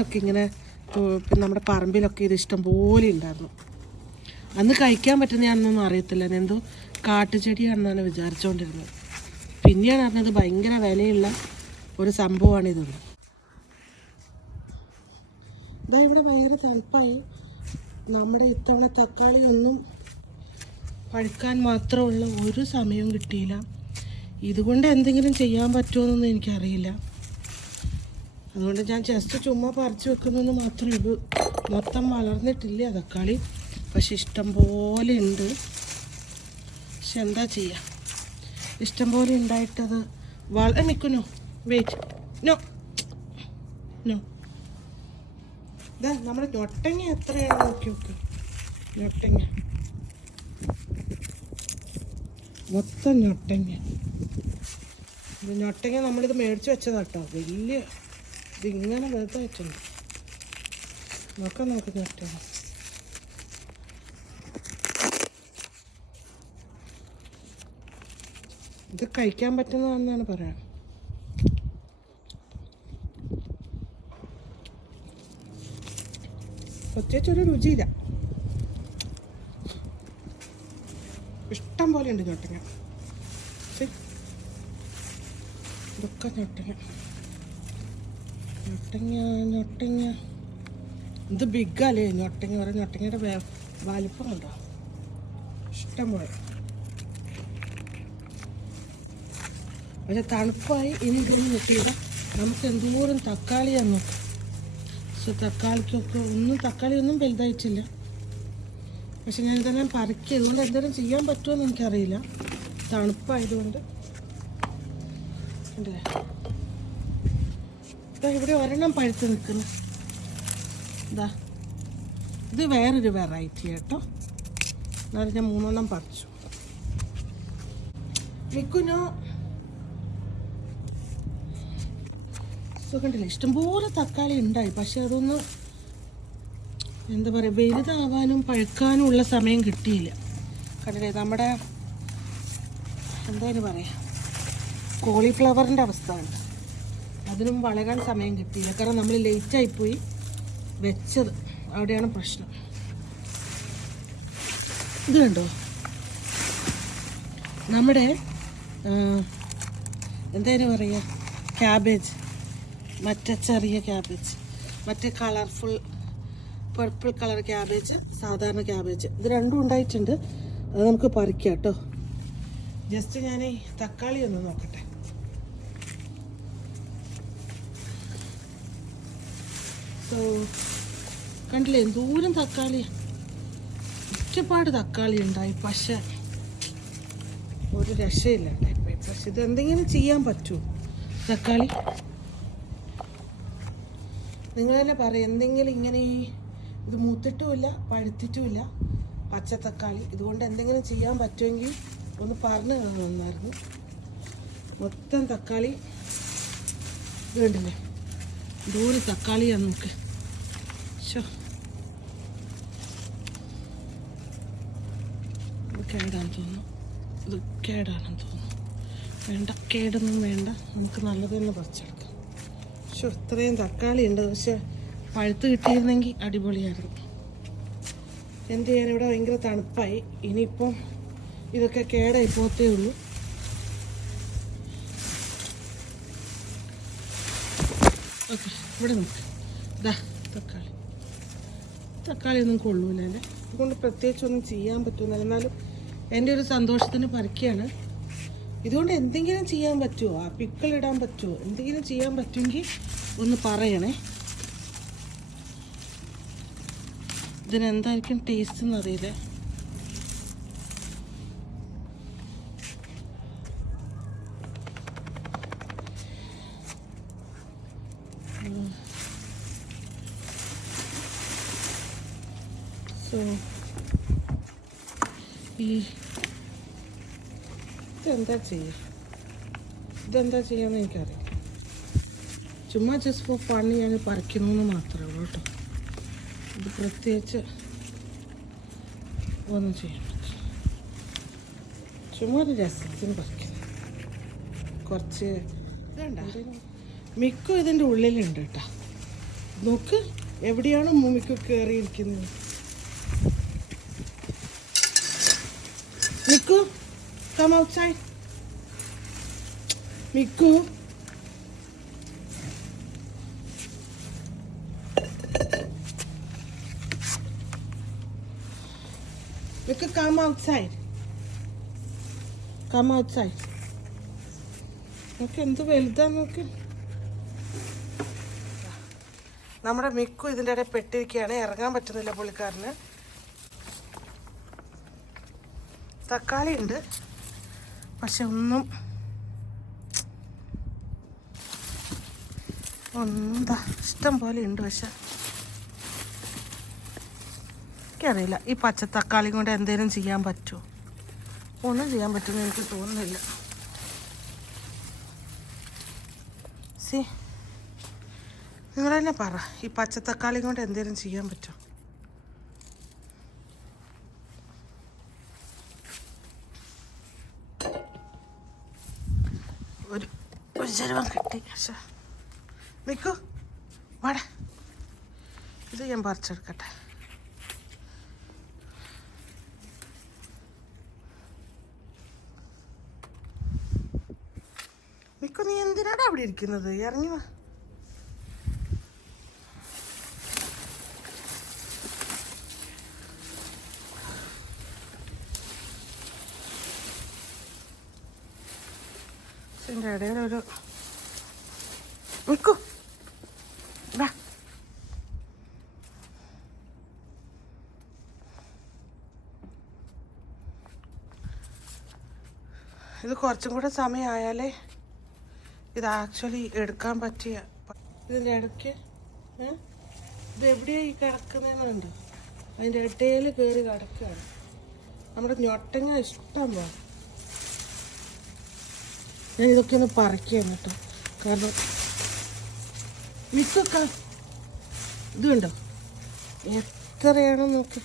ൊക്കെ ഇങ്ങനെ നമ്മുടെ പറമ്പിലൊക്കെ ഇത് ഇഷ്ടം പോലെ ഉണ്ടായിരുന്നു. അന്ന് കഴിക്കാൻ പറ്റുന്ന ഞാനൊന്നും അറിയത്തില്ല. എന്തോ കാട്ടുചെടിയാണെന്നാണ് വിചാരിച്ചുകൊണ്ടിരുന്നത് പിന്നെയാണ് അറിഞ്ഞത് ഭയങ്കര വിലയുള്ള ഒരു സംഭവമാണ് ഇതൊന്ന് ഇതാ ഇവിടെ ഭയങ്കര തണുപ്പായി. നമ്മുടെ ഇത്തവണ തക്കാളി ഒന്നും പഴുക്കാൻ മാത്രമുള്ള ഒരു സമയവും കിട്ടിയില്ല. ഇതുകൊണ്ട് എന്തെങ്കിലും ചെയ്യാൻ പറ്റുമോ എന്നൊന്നും എനിക്കറിയില്ല. അതുകൊണ്ട് ഞാൻ ജസ്റ്റ് ചുമ്മാ പറിച്ചു വെക്കുന്നതെന്ന് മാത്രമേ ഉള്ളൂ. മൊത്തം വളർന്നിട്ടില്ല തക്കാളി പക്ഷെ ഇഷ്ടം പോലെ ഉണ്ട്. പക്ഷെ എന്താ ചെയ്യുക ഇഷ്ടം പോലെ ഉണ്ടായിട്ടത് വള നിൽക്കുന്നു വെയിറ്റ് നോ നോ നമ്മുടെ ഞൊട്ടങ്ങ എത്രയാണ്? നോക്കി നോക്ക് ഞൊട്ടങ്ങ. മൊത്തം ഞൊട്ടങ്ങ. ഞൊട്ടങ്ങ നമ്മളിത് മേടിച്ച് വെച്ചതാട്ടോ. വലിയ ഇതിങ്ങനെ വെറുതെ വെച്ചിട്ടുണ്ട് നോക്കാം നമുക്ക് കറക്റ്റാണ് ഇത് കഴിക്കാൻ പറ്റുന്നതാണെന്നാണ് പറയാം. പ്രത്യേകിച്ചൊരു രുചിയില്ല. ഇഷ്ടം പോലെ ഉണ്ട് ചോട്ടങ്ങ. ഇതൊക്കെ ഞൊട്ടങ്ങ ഞൊട്ടങ്ങ ഞൊട്ടങ്ങ. ഇത് ബിഗല്ലേ ഞൊട്ടങ്ങ പറയും ഞൊട്ടങ്ങയുടെ വലിപ്പം കണ്ടോ ഇഷ്ടം പോലെ പക്ഷെ തണുപ്പായി ഇനി ഇതിന് നോക്കിയത് നമുക്ക് എന്തോരം തക്കാളിയാണ് നോക്കാം. പക്ഷെ തക്കാളിക്കൊക്കെ ഒന്നും തക്കാളി ഒന്നും വലുതായിട്ടില്ല. പക്ഷെ ഞാൻ ഇതെല്ലാം പറിക്കുക അതുകൊണ്ട് എന്തെങ്കിലും ചെയ്യാൻ പറ്റുമോ എനിക്കറിയില്ല. തണുപ്പായതുകൊണ്ട്. ഉണ്ടല്ലേ? ഇവിടെ ഒരെണ്ണം പഴുത്ത് നിൽക്കുന്നു ഇതാ ഇത് വേറൊരു വെറൈറ്റി കേട്ടോ. എന്നാലും ഞാൻ മൂന്നെണ്ണം പറിച്ചു. വിൽക്കുനോ? സുഖണ്ടില്ല? ഇഷ്ടംപോലെ തക്കാളി ഉണ്ടായി. പക്ഷെ അതൊന്ന് എന്താ പറയുക വലുതാവാനും പഴുക്കാനും ഉള്ള സമയം കിട്ടിയില്ല. കണ്ടില്ലേ? നമ്മുടെ എന്തായാലും പറയാം? കോളിഫ്ലവറിന്റെ അവസ്ഥയാണ് അതിനും വളരാൻ സമയം കിട്ടിയില്ല. കാരണം നമ്മൾ ലേറ്റായിപ്പോയി വെച്ചത്. അവിടെയാണ് പ്രശ്നം. ഇത് കണ്ടോ? നമ്മുടെ എന്തായാലും പറയുക ക്യാബേജ് മറ്റേ ചെറിയ ക്യാബേജ് മറ്റേ കളർഫുൾ പർപ്പിൾ കളർ ക്യാബേജ് സാധാരണ ക്യാബേജ് ഇത് രണ്ടും ഉണ്ടായിട്ടുണ്ട്. അത് നമുക്ക് പറിക്കാം കേട്ടോ. ജസ്റ്റ് ഞാൻ തക്കാളി ഒന്ന് നോക്കട്ടെ. കണ്ടില്ലേ? എന്തോരം തക്കാളി. ഒറ്റപ്പാട് തക്കാളി ഉണ്ടായി. പക്ഷെ ഒരു രക്ഷയില്ല പക്ഷെ ഇത് എന്തെങ്കിലും ചെയ്യാൻ പറ്റുമോ? തക്കാളി? നിങ്ങൾ തന്നെ പറയും എന്തെങ്കിലും ഇങ്ങനെ ഇത് മൂത്തിട്ടുമില്ല പഴുത്തിട്ടുമില്ല പച്ച തക്കാളി ഇതുകൊണ്ട് എന്തെങ്കിലും ചെയ്യാൻ പറ്റുമെങ്കിൽ ഒന്ന് പറഞ്ഞു തന്നായിരുന്നു മൊത്തം തക്കാളി വേണ്ടില്ലേ? ദൂരെ തക്കാളിയാണ് നമുക്ക്. ഇത് കേടാന്ന് തോന്നുന്നു. ഇത് കേടാണെന്ന് തോന്നുന്നു. വേണ്ട കേടൊന്നും വേണ്ട. നമുക്ക് നല്ലത് തന്നെ പറിച്ചെടുക്കാം. പക്ഷെ ഇത്രയും തക്കാളി ഉണ്ട്. പക്ഷെ പഴുത്ത് കിട്ടിയിരുന്നെങ്കിൽ അടിപൊളിയായിരുന്നു. എന്ത് ചെയ്യാൻ ഇവിടെ ഭയങ്കര തണുപ്പായി. ഇനിയിപ്പം ഇതൊക്കെ കേടായി പോത്തേ ഉള്ളൂ. ഓക്കെ ഇവിടെ നമുക്ക്. ദാ തക്കാളി. തക്കാളി ഒന്നും കൊള്ളൂല അല്ലേ? അതുകൊണ്ട് പ്രത്യേകിച്ചൊന്നും ചെയ്യാൻ പറ്റുന്നില്ല എന്നാലും എന്റെ ഒരു സന്തോഷത്തിന് പറിക്കുകയാണ് ഇതുകൊണ്ട് എന്തെങ്കിലും ചെയ്യാൻ പറ്റുമോ ആ പിക്കിൾ ഇടാൻ പറ്റുമോ എന്തെങ്കിലും ചെയ്യാൻ പറ്റുമെങ്കിൽ ഒന്ന് പറയണേ. ഇതിനെന്തായിരിക്കും ടേസ്റ്റ് എന്നറിയില്ല സോ ഈ ഇതെന്താ ചെയ്യുക ഇതെന്താ ചെയ്യാന്ന് എനിക്കറിയാം ചുമ്മാ ജസ്റ്റ് ഫോർ ഫണ്ണി ഞാൻ പറിക്കുന്നു എന്ന് മാത്രമേ ഉള്ളൂ കേട്ടോ ഇത് പ്രത്യേകിച്ച് ഒന്നും ചെയ്യാൻ പറ്റില്ല ചുമ്മാ ഒരു രസത്തിന് പറിക്കുന്നു കുറച്ച് മിക്ക ഇതിന്റെ ഉള്ളിലുണ്ട് കേട്ടോ. നോക്ക് എവിടെയാണ് മുമ്മിക്ക് കയറിയിരിക്കുന്നത്? Miku come outside Miku. Miku, come outside come outside നോക്ക് എന്ത് വലുതാ നോക്ക്. നമ്മുടെ മിക്കു ഇതിന്റെ ഇടയിൽ പെട്ടിരിക്കുകയാണ്. ഇറങ്ങാൻ പറ്റുന്നില്ല പുള്ളിക്കാരന്. തക്കാളി ഉണ്ട് പക്ഷെ ഒന്നും ഒന്നും ഇഷ്ടം പോലെ ഉണ്ട് പക്ഷെ. എനിക്കറിയില്ല ഈ പച്ച തക്കാളി കൊണ്ട് എന്തെങ്കിലും ചെയ്യാൻ പറ്റുമോ ഒന്നും ചെയ്യാൻ പറ്റുമെന്ന് എനിക്ക് തോന്നുന്നില്ല. സി നിങ്ങൾ തന്നെ പറ ഈ പച്ചത്തക്കാളി കൊണ്ട് എന്തെങ്കിലും ചെയ്യാൻ പറ്റുമോ ഒരു ഒരു ചെരുവം കിട്ടി. പക്ഷേ നിൽക്കൂ വാട. ഇത് ഞാൻ പറിച്ചെടുക്കട്ടെ. നിക്കു നീ എന്തിനാടാ അവിടെ ഇരിക്കുന്നത്? ഇറങ്ങി വാ ഇതിന്റെ ഇടയിൽ ഒരു നിൽക്കൂ ഇത് കുറച്ചും കൂടെ സമയമായാലേ ഇത് ആക്ച്വലി എടുക്കാൻ പറ്റിയ ഇതിന്റെ ഇടയ്ക്ക് ഇത് എവിടെയാണ് ഈ കിടക്കുന്നതെന്നുണ്ട്. അതിന്റെ ഇടയിൽ കയറി കിടക്കുകയാണ്. നമ്മുടെ ഞൊട്ടങ്ങ ഇഷ്ടം പോലെ. ഞാൻ ഇതൊക്കെ ഒന്ന് പറിക്കുകയാണ് കേട്ടോ. കാരണം മിക്കൊക്കെ ഇതുണ്ടോ എത്രയാണോ നോക്ക്.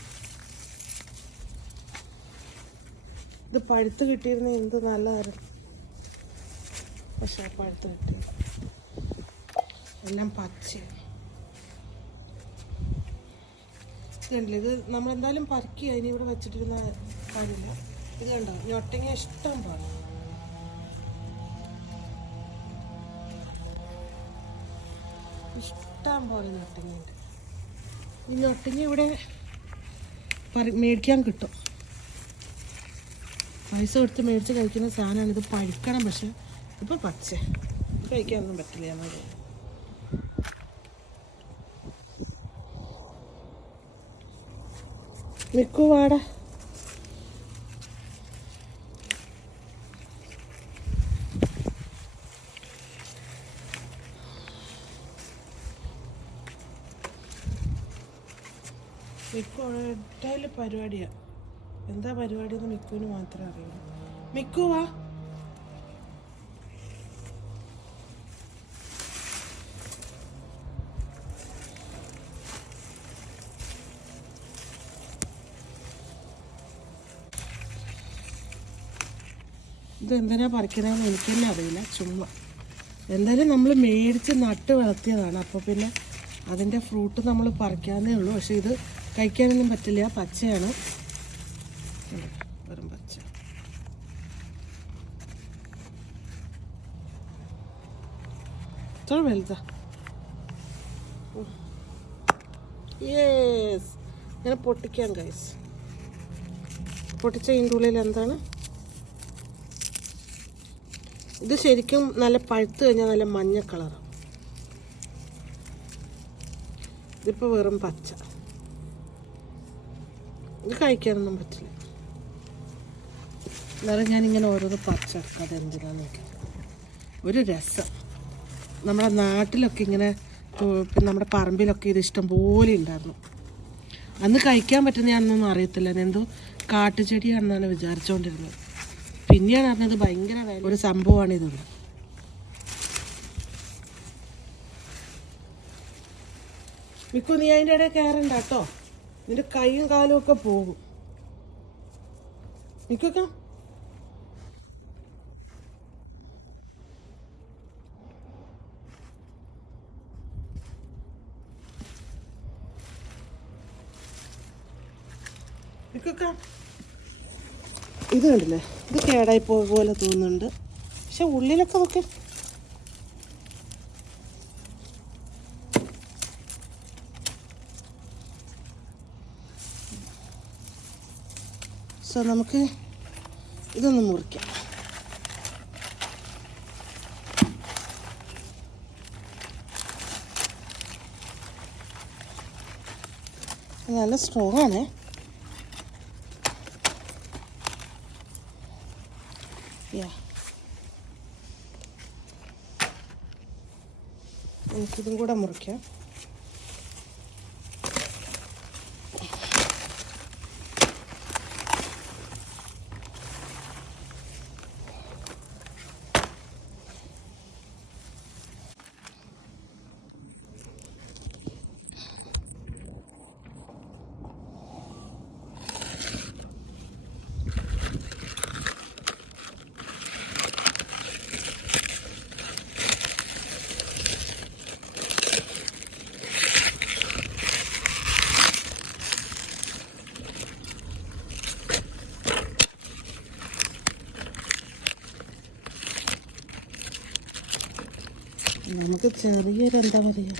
ഇത് പഴുത്ത് കിട്ടിയിരുന്ന എന്ത് നല്ലതായിരുന്നു. പക്ഷെ പഴുത്ത് കിട്ടി. എല്ലാം പച്ചയാണ് ഇത് നമ്മളെന്തായാലും പറിക്കുക. ഇനി ഇവിടെ വെച്ചിട്ടിരുന്ന കാര്യമില്ല. ഇത് കണ്ടോ? ഞൊട്ടങ്ങ ഇഷ്ടം പോലെ. ഇഷ്ടം പോലെ ഞൊട്ടങ്ങയുണ്ട് ഈ ഞൊട്ടങ്ങ ഇവിടെ മേടിക്കാൻ കിട്ടും. പൈസ കൊടുത്ത് മേടിച്ച് കഴിക്കുന്ന സാധനമാണ്. ഇത് പഴുക്കണം പക്ഷെ ഇപ്പൊ പച്ച. കഴിക്കാനൊന്നും പറ്റില്ല എന്നാൽ നിൽക്കൂ വാട മിക്കു അവിടെ പരിപാടിയാ. എന്താ പരിപാടി എന്ന് മിക്കുവിന് മാത്രമേ അറിയുള്ളൂ മിക്കു വാ. ഇത് എന്തിനാ പറിക്കണമെന്ന് എനിക്ക് തന്നെ അറിയില്ല. ചുമ്മാ. എന്തായാലും നമ്മൾ മേടിച്ച് നട്ട് വളർത്തിയതാണ്. അപ്പോൾ പിന്നെ അതിന്റെ ഫ്രൂട്ട് നമ്മൾ പറിക്കാന്നേ ഉള്ളൂ. പക്ഷേ ഇത് കഴിക്കാനൊന്നും പറ്റില്ല. പച്ചയാണ്. വെറും പച്ച. ഇത്ര വലുതാ. യേസ് ഞാൻ പൊട്ടിക്കാം ഗൈസ് പൊട്ടിച്ച ഇതിന്റെ ഉള്ളിൽ എന്താണ്? ഇത് ശരിക്കും നല്ല പഴുത്ത് കഴിഞ്ഞാൽ നല്ല മഞ്ഞ കളറാണ് ഇതിപ്പോൾ വെറും പച്ച. ഇത് കഴിക്കാനൊന്നും പറ്റില്ല. എന്നാലും ഞാനിങ്ങനെ ഓരോന്ന് പറിച്ചെടുക്കാം അതെന്തിനാന്ന് നോക്കി. ഒരു രസം. നമ്മുടെ നാട്ടിലൊക്കെ ഇങ്ങനെ നമ്മുടെ പറമ്പിലൊക്കെ ഇത് ഇഷ്ടം പോലെ ഉണ്ടായിരുന്നു. അന്ന് കഴിക്കാൻ പറ്റുന്ന ഞാനൊന്നും അറിയത്തില്ല. എന്തോ കാട്ടുചെടിയാണെന്നാണ് വിചാരിച്ചുകൊണ്ടിരുന്നത് പിന്നെയാണ് അറിഞ്ഞത് ഭയങ്കര ഒരു സംഭവമാണ് ഇതുള്ളത് മിക്കു നീ അതിന്റെ ഇടയിൽ കയറണ്ട കേട്ടോ. നിന്റെ കൈയും കാലും ഒക്കെ പോകും. നിൽക്കൊക്കെ ഇത് കണ്ടില്ലേ? ഇത് കേടായി പോയ പോലെ തോന്നുന്നുണ്ട്. പക്ഷെ ഉള്ളിലൊക്കെ നോക്കി. സോ നമുക്ക് ഇതൊന്ന് മുറിക്കാം. നല്ല സ്ട്രോങ് ആണേ. യാ നമുക്കിതും കൂടെ മുറിക്കാം. നമുക്ക് ചെറിയൊരു എന്താ പറയുക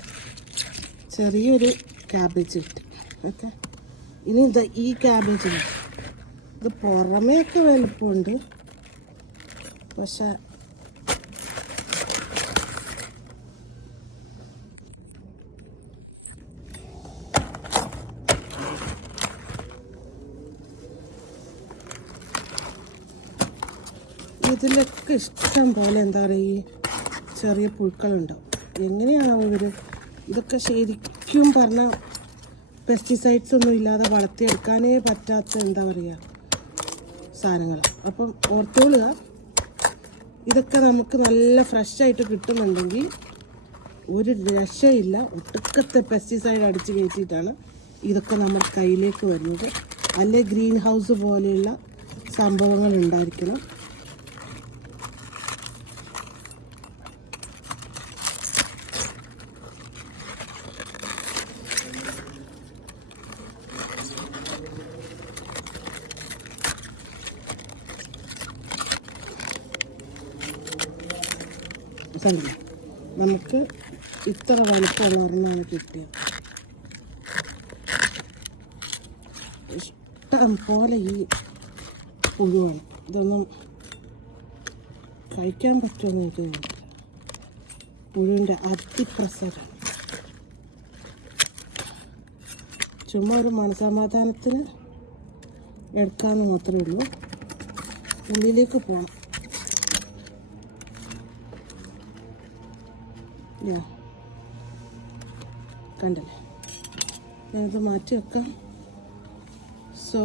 ചെറിയൊരു ക്യാബേജ് കിട്ടും ഓക്കെ? ഇനി ഇതാ ഈ ക്യാബേജ് ഇത് പുറമേയൊക്കെ വലുപ്പമുണ്ട്. പക്ഷെ ഇതിലൊക്കെ ഇഷ്ടം പോലെ എന്താ പറയുക ചെറിയ പുഴുക്കളുണ്ടാവും എങ്ങനെയാണ് ഇവർ ഇതൊക്കെ ശരിക്കും പറഞ്ഞാൽ പെസ്റ്റിസൈഡ്സ് ഒന്നും ഇല്ലാതെ വളർത്തിയെടുക്കാനേ പറ്റാത്ത എന്താ പറയുക സാധനങ്ങൾ അപ്പം ഓർത്തോളുക ഇതൊക്കെ നമുക്ക് നല്ല ഫ്രഷായിട്ട് കിട്ടുന്നുണ്ടെങ്കിൽ ഒരു രക്ഷയില്ല ഒട്ടുക്കത്തെ പെസ്റ്റിസൈഡ് അടിച്ച് കയറ്റിയിട്ടാണ് ഇതൊക്കെ നമ്മൾ കയ്യിലേക്ക് വരുന്നത്. അല്ലെ ഗ്രീൻ ഹൗസ് പോലെയുള്ള സംഭവങ്ങൾ ഉണ്ടായിരിക്കണം. കണ്ടില്ലേ നമുക്ക് ഇത്ര വലുപ്പമുള്ള ഒരെണ്ണമാണ് കിട്ടിയത്. ഇഷ്ടം പോലെ ഈ പുഴുവാണ്. ഇതൊന്നും കഴിക്കാൻ പറ്റുമെന്ന് എനിക്ക് പുഴുവിന്റെ അതിപ്രസരം ചുമ്മാ ഒരു മനസമാധാനത്തിന് എടുക്കാമെന്ന് മാത്രമേ ഉള്ളൂ. ഉള്ളിലേക്ക് പോകണം യാ കണ്ടല്ലേ? ഞാനത് മാറ്റി വെക്കാം. സോ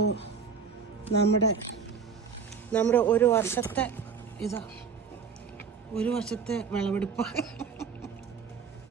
നമ്മുടെ നമ്മുടെ ഒരു വർഷത്തെ ഇതാ ഒരു വർഷത്തെ വിളവെടുപ്പ്.